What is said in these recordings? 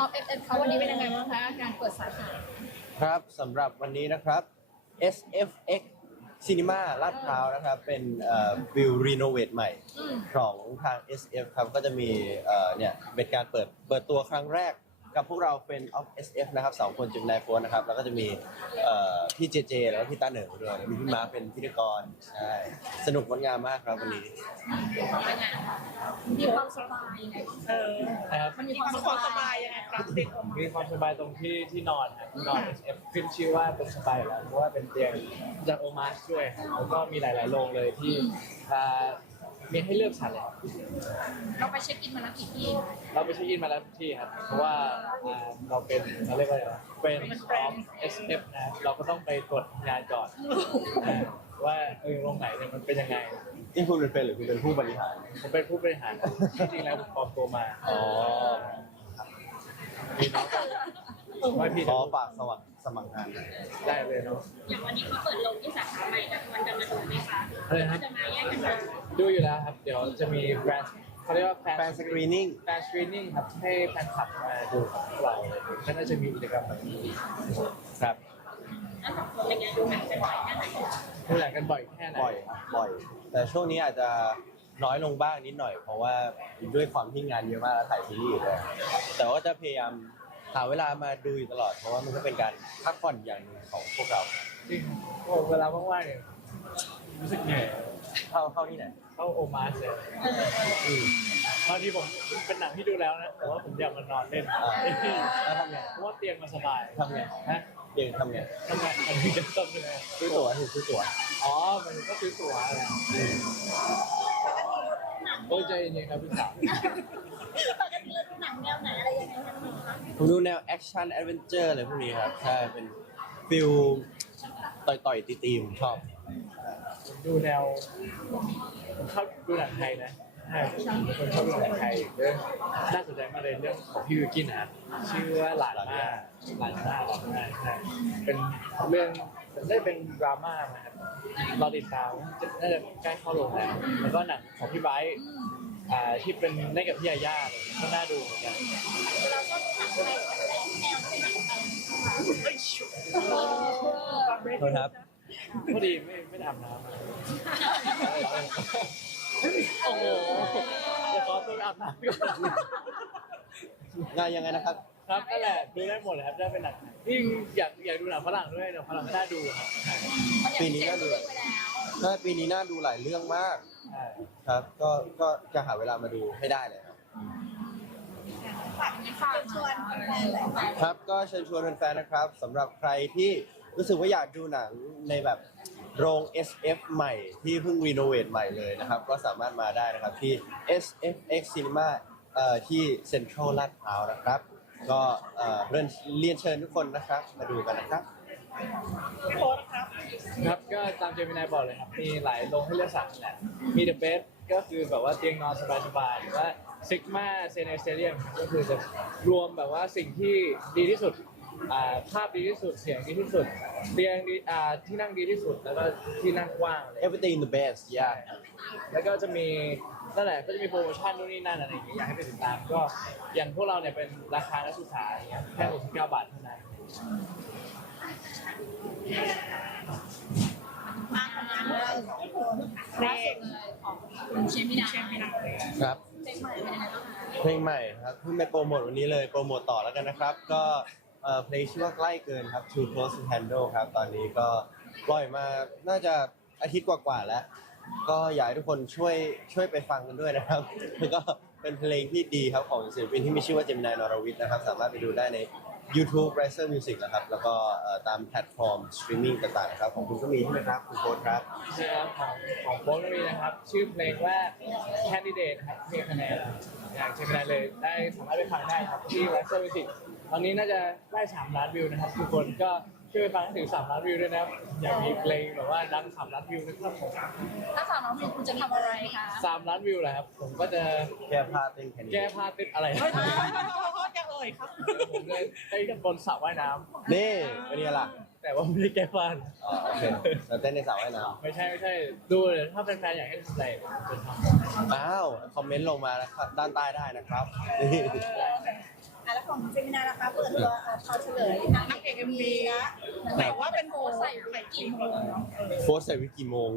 ออฟเอฟวันนี้เป็นยังไงบ้างคะการเปิดสาขาครับสำหรับวันนี้นะครับ SFX Cinema ลาดพร้าวนะครับ เป็นวิวรีโนเวทใหม่ ของทาง SF ครับ ก็จะมีเนี่ยเป็นการเปิด เปิดตัวครั้งแรกกับพวกเราเป็นออฟเอสเอฟนะครับสองคนจึงนายโฟนนะครับแล้วก็จะมีพี่เจเจแล้วก็พี่ตาเหนือด้วยมีพี่มาเป็นพิธีกรใช่สนุกงดงามมากครับวันนี้มีความสบายยังไงเออครับมีความสบายยังไงครับติดมีความสบายตรงที่ที่นอนนอนเอฟขึ้นชื่อว่าเป็นสบายแล้วเพราะว่าเป็นเตียงจากโอมาสช่วยแล้วก็มีหลาย ๆ โรงเลยที่ถ้ามีให้เลือกชั้นเลยเราไปเช็คอินมาแล้วกี่ที่ เราไปเช็คอินมาแล้วที่ครับ เพราะว่าเราเป็นเราเรียกว่าอะไรเป็นขอเอเอฟนะ เราก็ต้องไปตรวจยาจอด ว่าเออโรงไหนเนี่ยมันเป็นยังไงนี่คุณเป็นเฟรนหรือคุณเป็นผู้บริหารผมเป็นผู้บริหารจริงๆแล้วผมปลอมตัวมา อ๋อไมัพี่น้องขอฝากสวัสดีสมัครงานได้เลยเนาะอย่างวันนี้เขาเปิดลงที่สาขาใหม่แจะมันจะมาดูไหมคะเลยจะมาแยกกันมาดูอยู่แล้วครับเดี๋ยวจะมีแบรนด์เขาเรียกว่าแฟนด์สกรีนิ่งแฟนด์สกรีนิ่งครับให้แฟนคลับมาดูของเราก็น่าจะมีกิจกรรมแบบนี้ครับดูหนังกันบ่อยแค่ไหนบ่อยบ่อย แต่ช่วงนี้อาจจะน้อยลงบ้างนิดหน่อย เพราะว่าด้วยความที่งานเยอะมากแล้วถ่ายซีรีส์อยู่แต่ว่าจะพยายามหาเวลามาดูอยู่ตลอดเพราะว่ามันก็เป็นการพักผ่อนอย่างหนึ่งของพวกเราโอ้เวลาว่างๆเนี่ยรู้สึกเหนื่อยเข้าเข้าที่ไหนเข้าโอมาสเลยบางที่ผมเป็นหนังที่ดูแล้วนะแต่ว่าผมอยากมานอนเล่นแล้วทำไงเพราะว่าเตียงมันสบายทำไงฮะเตียงทำไงทำไงอันนี้จะต้องเลยซื้อตั๋วหรือซื้อตั๋วอ๋อมันก็ซื้อตั๋วแหละโอ้ใจเย็นครับพี่สาวปผมดูแนวแอคชั่นแอดเวนเจอร์อะไรพวกนี้ครับ ใช่ เป็นฟิลต่อยต่อยตีตีผมชอบดูแนวผมชอบดูหนังไทยนะใช่คนชอบดูหนังไทยเรองน่าสนใจมากเลยเรื่องของพี่วิกกี้นะชื่อว่าหลานมาหลานมาหลานมาใช่เป็นเรื่องได้เป็นดราม่านะครับเราติดตามน่าจะใกล้เข้าโรงแล้วแล้วก็หนังของพี่ไบร์ที่เป็นเล่นกับพี่ยายาก็น่าดูเหมือนกันโทษครับ พอดีไม่ไม่ทำน้ำโอ้โหจะขอตัวอาบน้ำก่อนได้ยังไงนะครับ ครับนั่นแหละดูได้หมดเลยครับได้เป็นหนักที่อยากอยากดูหนังฝรั่งด้วยเนาะฝรั่งน่าดูครับ ปีนี้น่าดูน้าปีนี้น่าดูหลายเรื่องมากครับก็ก็จะหาเวลามาดูให้ได้เลยครับ ก็เชิญชวนแฟนๆนะครับสำหรับใครที่รู้สึกว่าอยากดูหนังในแบบโรง SF ใหม่ ที่เพิ่งรีโนเวทใหม่เลยนะครับ ก็สามารถมาได้นะครับที่ SFX Cinema เอ่อที่เซ็นทรัลลาดพร้าวนะครับก็เอ่อเรียนเชิญทุกคนนะครับ มาดูกันนะครับครับก็ตามเจมินายบอกเลยครับมีหลายลงให้เลือกสรรแหละมีเดอะเบสก็คือแบบว่าเตียงนอนสบายๆหรือว่าซิกมาเซเนสเตเรียมก็คือจะรวมแบบว่าสิ่งที่ดีที่สุดภาพดีที่สุดเสียงดีที่สุดเตียงที่นั่งดีที่สุดแล้วก็ที่นั่งกว้างเลย Everything the best yeah แล้วก็จะมีนั่นแหละก็จะมีโปรโมชั่นนู่นนี่นั่นอะไรอย่างเงี้ยอยากให้ไปติดตามก็อย่างพวกเราเนี่ยเป็นราคานักสุกษาอย่างเงี้ยแค่69บาทเท่านั้นเลของเชมินาครับเพลงใหม่ครับเพิ่งไปโปรโมทวันนี้เลยโปรโมทต่อแล้วกันนะครับ ก็เพลงชื่อว่าใกล้เกินครับ Too Close to Handle ครับตอนนี้ก็ปล่อยมาน่าจะอาทิตย์กว่าๆแล้ว ก็อยากให้ทุกคนช่วยช่วยไปฟังกันด้วยนะครับแล้วก็เป็นเพลงที่ดีครับของศิลปินที่มีชื่อว่าเจมินายนรวิทย์นะครับ สามารถไปดูได้ในยู o u t u b เซอร์มิวสิกนะครับ แล้วก็ตามแพลตฟอร์มสตรีมมิ่งต่างๆครับของคุณก็มีใช่ไหมครับคุณโค้ดครับใช่ครับ ของของโค้ดมีนะครับ ชื่อเพลงว่า Candidate ครับเพลงคะแนนอย่างเช่นไรเลยได้สามารถไปฟังได้ครับที่รเซอร์มิวสิกตอนนี้น่าจะได้3ล้านวิวนะครับทุกคนก็ช่วยไปฟังถึงสามล้านวิวด้วยนะอยากมีเพลงแบบว่าดังสามล้านวิวนะครับผม ถ้าสามล้านวิวคุณจะทำอะไรคะสามล้านวิวแหละครับผมก็จะแก้ผ้าติดแขนแก้ผ้าติดอะไรไม่ต้องแก้เลยครับผมเลยไปกนบนสระว่ายน้ำนี่อันนี้ล่ะแต่ว่าไม่ได้แก้ผ้นโอเคเราเต้นในสระว่ายน้ำไม่ใช่ไม่ใช่ดูเลยถ้าแฟนๆอยากให้ทำอะไรเป็นทำอ้าวคอมเมนต์ลงมาด้านใต้ได้นะครับแล้วของเซมินาร์นะคะเปิดตัวคอเฉลยนักเอกเอ็มบีนะแต่ว่าเป็นโพสใส่ไปกี่โมงโฟสใส่ไกีโมง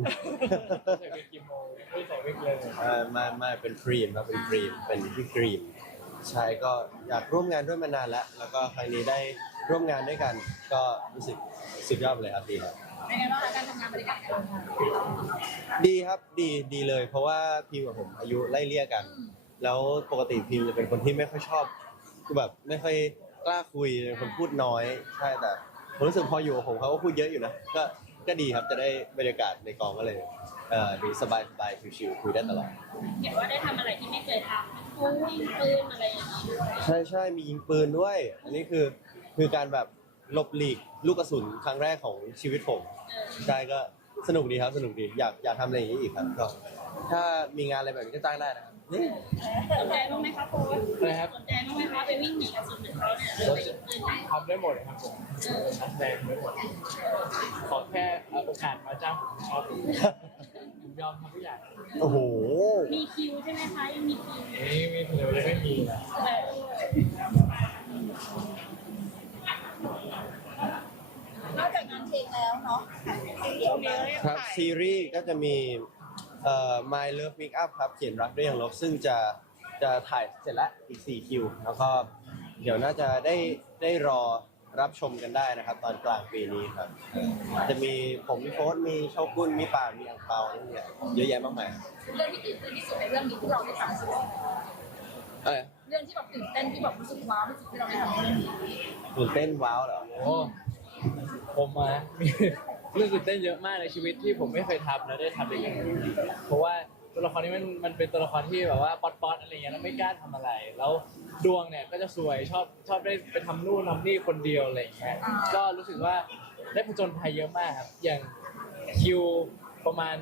ใส่ไปกี่โมงไม่ใส่ไมเลยม่เป็นครีมครเป็นครีมเป็นพี่ครีมใช่ก็อยากร่วมงานด้วยมานานล้แล้วก็ครนี้ได้ร่วมงานด้วยกัน ก็รู้สึกสุดยอดเลยครับดีครับเนไงบ้างการทำงานบริการกันดีครับดีดีเลย เพราะว่าพีกับผมอายุไล่เลี่ยกัน แล้วปกติพีจะเป็นคนที่ไม่ค่อยชอบคือแบบไม่ค่อยกล้าคุยคนพูดน้อยใช่แต่ผมรู้สึกพออยู่ผมเขาก็พูดเยอะอยู่นะก็ก็ดีครับจะได้บรรยากาศในกองก็เลยเอ่อดูสบายสบายชิวๆคุยได้ตลอดเห็นว่าได้ทําอะไรที่ไม่เคยทำยิงปืนอะไรอย่างนี้ยใช่ใช่มียิงปืนด้วยอันนี้คือคือการแบบหลบหลีกลูกกระสุนครั้งแรกของชีวิตผมใช่ก็สนุกดีครับสนุกดีอยากอยากทำอะไรอย่างนี้อีกครับก็ถ้ามีงานอะไรแบบนี้ก็จ้างได้นะคสนใจบ้างไหมครับคสนใจบ้างไหมครไปวิ่งหนีกระสุนเหมือนเขาเนี่ยทำได้หมดครับผมทำแรได้หมดขอแค่โอกาสมาจ้างผมชอบยอมทำทุกอย่างโอ้โหมีคิวใช่ไหมคะยังมีคิวไม่เลยไม่มีนะนอกจากงานเพลงแล้วเนาะซีรีส์ก็จะมี uh, My Love Makeup ครับเขียนรักด้วยอย่างลบซึ่งจะจะถ่ายเสร็จแล้วอีก 4 คิว แล้วก็เดี๋ยวน่าจะได้ได้รอรับชมกันได้นะครับ ตอนกลางปีนี้ครับจะมีผมมีโฟสมีโชกุนมีป่ามีอังเปาเนี่ยเยอะแยะมากมายเรื่องที่ตื่นเต้นที่สุดในเรื่องนี้ที่เราได้ทำสุดเรื่องที่แบบตื่นเต้นที่แบบรู้สึกว้าวที่สุดที่เราได้ทำเรื่องีตื่นเต้นว้าวเหรอโอ้ผมอารื่องตื่นเต้นเยอะมากในชีวิตที่ผมไม่เคยทำแล้วได้ทำอย่างนี้เพราะว่าตัวละครนี้มันมันเป็นตัวละครที่แบบว่าป๊อตๆอะไรเงี้ยแล้วไม่กล้าทำอะไร แล้วดวงเนี่ยก็จะสวยชอบชอบได้ไปทำนู่นทำนี่คนเดียวอะไรเงี้ยก็รู้สึกว่าได้ผจญภัยเยอะมากครับอย่างคิวประมาณ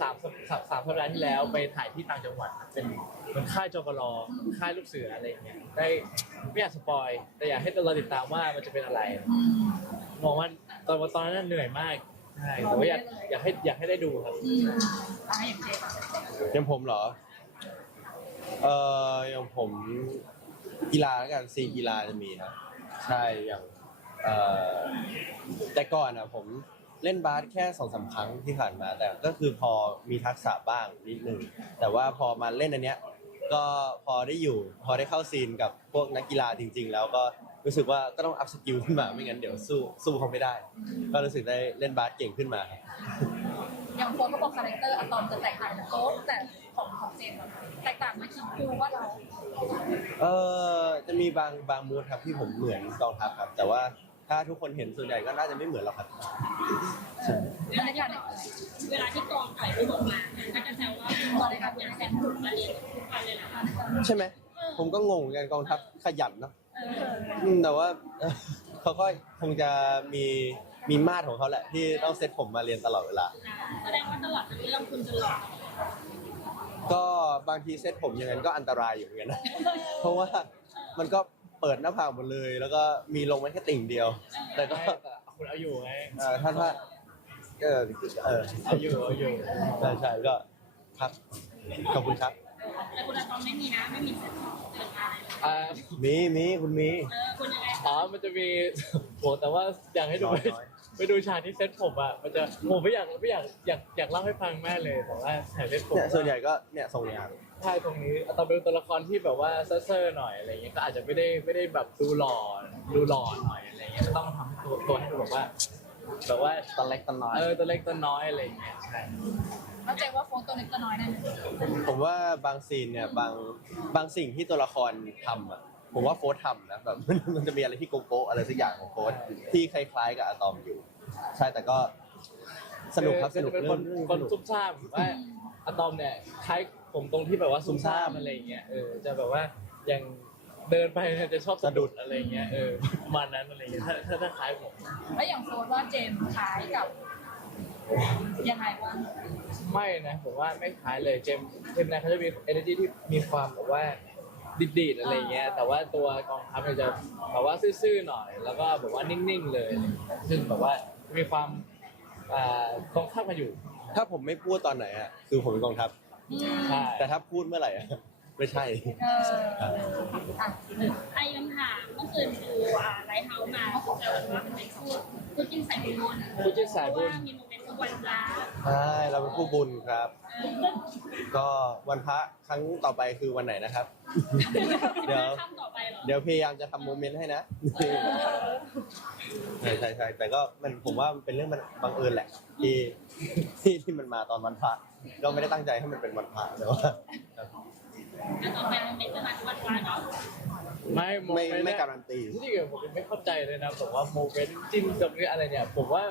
สามสามสามพันที่แล้วไปถ่ายที่ต่างจังหวัดเป็นเหมือนค่ายจกรอค่ายลูกเสืออะไรเงี้ยได้ไม่อยากสปอย แต่อยากให้ตัวเราติดตามว่ามันจะเป็นอะไร มองว่าตอนตอนนั้นเหนื่อยมากใช่ผมอยากอยากให้อยากให้ได้ดูครับยังผมเหรอเอ่อยังผมกีฬาแล้วกันซีกีฬาจะมีครับใช่อย่างเอ่อแต่ก่อนอ่ะ ผมเล่นบาสแค่สองสาครั้งที่ผ่านมา แต่ก็คือพอมีทักษะบ้างนิดนึงแต่ว่าพอมาเล่นอันเนี้ย ก็พอได้อยู่ พอได้เข้าซีนกับพวกนักกีฬาจริง ๆ แล้วก็ู้สึกว่าก็ต้องอัพสกิลขึ้นมาไม่งั้นเดี๋ยวสู้ สู้เขาไม่ได้ก็รู้สึกได้เล่นบาสเก่งขึ้นมาครับอย่างโค้ชก็บอกคาแรคเตอร์อะตอมจะแตกต่างจากโค้แต่ของของเจมส์แตกต่างมาคิดดูว่าเราเออจะมีบางบางมูดครับที่ผมเหมือนกองทัพครับ แต่ว่าถ้าทุกคนเห็นส่วนใหญ่ก็น่าจะไม่เหมือนเราครับเวลาที่กองไก่บอกมาก็จะแซวว่าบอลได้ครัพอย่างแซมบุกมาเรียนทุกวันเลยนะครับใช่ไหมผมก็งงกันกองทัพขยันเนาะแต่ว่าเขาก็คงจะมีมีมาดของเขาแหละ ที่ต้องเซตผมมาเรียนตลอดเวลาแสดงว่าตลอดนี้เราคุณจะหลอกก็บางทีเซตผมอย่างนั้นก็อันตรายอยู่เหมือนกันเพราะว่ามันก็เปิดหน้าผากหมดเลย แล้วก็มีลงไว้แค่ติ่งเดียว แต่ก็คุณเอาอยู่ไหมออถ้าถ้าเออเออเอาอยู่เอาอยู่ใช่ใช่ก็ครับขอบคุณครับแต่คุณตอนไม่มีนะไม่มีเซ็ตผมเจออะไรมีมีคุณมีอ๋อมันจะมีโหแต่ว่าอยากให้ดูไปดูชากที่เซ็ตผมอ่ะมันจะโหไม่อยากไม่อยากอยากอยากเล่าให้ฟังแม่เลยแต่ว่าฉากเซ็ตผมส่วนใหญ่ก็เนี่ยส่งยางใช่ตรงนี้ตอนเป็นตัวละครที่แบบว่าเซ่อรหน่อยอะไรเงี้ยก็อาจจะไม่ได้ไม่ได้แบบดูหล่อดูหล่อหน่อยอะไรเงี้ยต้องทำตัวตัวให้ดูแบบว่าแต่ว่าตัวเล็กตัวน้อยเออตัวเล็กตัวน้อยอะไรอย่างเงี้ยใช่เข้าใจว่าโฟกตัวเล็กตัวน้อยนั่นผมว่าบางซีนเนี่ยบางบางสิ่งที่ตัวละครทำอ่ะผมว่าโฟทำนะแบบมันจะมีอะไรที่โกโก้อะไรสักอย่างของโฟสที่คล้ายๆกับอะตอมอยู่ ใช่แต่ก็สนุกครับสนุกเรื่องคนซุบซ่ามว่าอะตอมเนี่ยคล้ายผมตรงที่แบบว่าซุบซ่ามอะไรอย่างเงี้ยเออจะแบบว่าอย่างเดินไปจะชอบสะดุดอะไรเงี้ยเออประมาณนั้นอะไรเงี้ยถ้าถ้าคล้ายผมแล้วอย่างโซนว่าเจมคล้ายกับ ยังไงว้าไม่นะผมว่า ไม่คล้ายเลยเจมเจมนะเขาจะมี energy ที่มีความแบบว่าดิดๆอะไรเงี้ยแต่ว่าตัวกองทัพเนี่ยจะแบบว่าซื่อๆหน่อย แล้วก็แบบว่านิ่งๆเลย ซึ่งแบบว่ามีความกองทัพมาอยู่ ถ้าผมไม่พูดตอนไหนอ่ะคือผมเป็นกองทัพใช่แต่ถ้าพูดเมื่อไหร่อ่ะม่ใช่เออไอคำถามเมื่อคืนดูอ่าไลท์เฮาส์มาก็คือว่าเป็นผู้ผู้จิ้งสายบุญผู้จิ้งสายบุญมีโมเมนต์วันพระใช่ เราเป็นผู้บุญครับ ก็วันพระครั้งต่อไปคือวันไหนนะครับ เดี๋ยวเดี๋ยวพยายามจะทำโมเมนต์ให้นะใช่ใช่แต่ก็มันผมว่ามันเป็นเรื่องมันบังเอิญแหละที่ที่มันมาตอนวันพระเราไม่ได้ตั้งใจให้มันเป็นวันพระแต่ว่าไม่ไม่ไม่การันตีที่เกี่ยวผมไม่เข้าใจเลยนะแต่ว่าโมเมนต์จิ้มจมหรืออะไรเนี่ย ผมว่า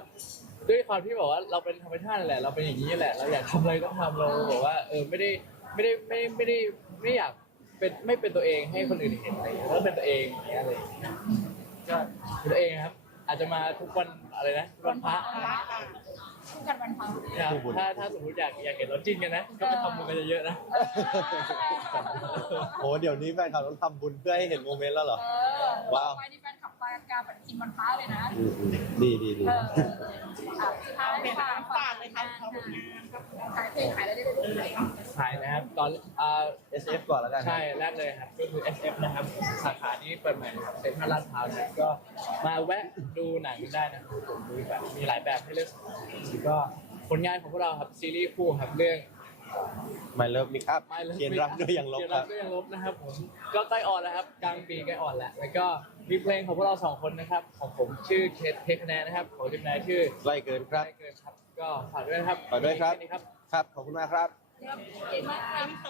ด้วยความที่บอกว่าเราเป็นธรรมชาติแหละ เราเป็นอย่างนี้แหละ เราอยากทำอะไรก็ทำเราบอกว่า เออไม่ได้ไม่ได้ไม่ไม่ได้ไม่อยาก เป็นไม่เป็นตัวเองให้คนอื่นเห็นอะไรแล้วเป็นตัวเองอะไรก็ตัวเองครับ อาจจะมาทุกวันอะไรนะ วันพระถ้าถ้าสมมติอยากอยากเห็นรถจีนกันนะก็ไปทำบุญกันเยอะๆนะโอ้เดี๋ยวนี้แฟนคลับต้องทำบุญเพื่อให้เห็นโมเมนต์แล้วเหรอว้าวกาแบบกิมันฟ้าเลยนะ ดีดีดีขายเลยค่ะขายเพลงขายแล้วได้เลยขายนะครับตอนเอ่เอฟก่อนแล้วกัน ใช่แรกเลยครับ ก็คือ SF นะครับ สาขานี้เปิดใหม่ครับเซ็นทรัลลาดพร้าวก็มาแวะดูหนังได้นะครับมีแบบมีหลายแบบให้เลือก ก็ผลงานของพวกเราครับซีรีส์คู่ครับเรื่องม่เลิฟมิกอัพเขียนรับด้วยอย่างลบครับเขียนรับด้ยองลบนะครับผมก็ใกล้ออนแล้วครับกลางปีใกล้ออนแล้วแล้วก็มีเพลงของพวกเราสองคนนะครับ ของผมชื่อเชดเทคแนนนะครับของจิมแนชื่อไล่เกินครับไล้เกินครับ ก็ฝากด้วยครับฝากด้วยครับครับ ขอบคุณรับครบเก่มากครับ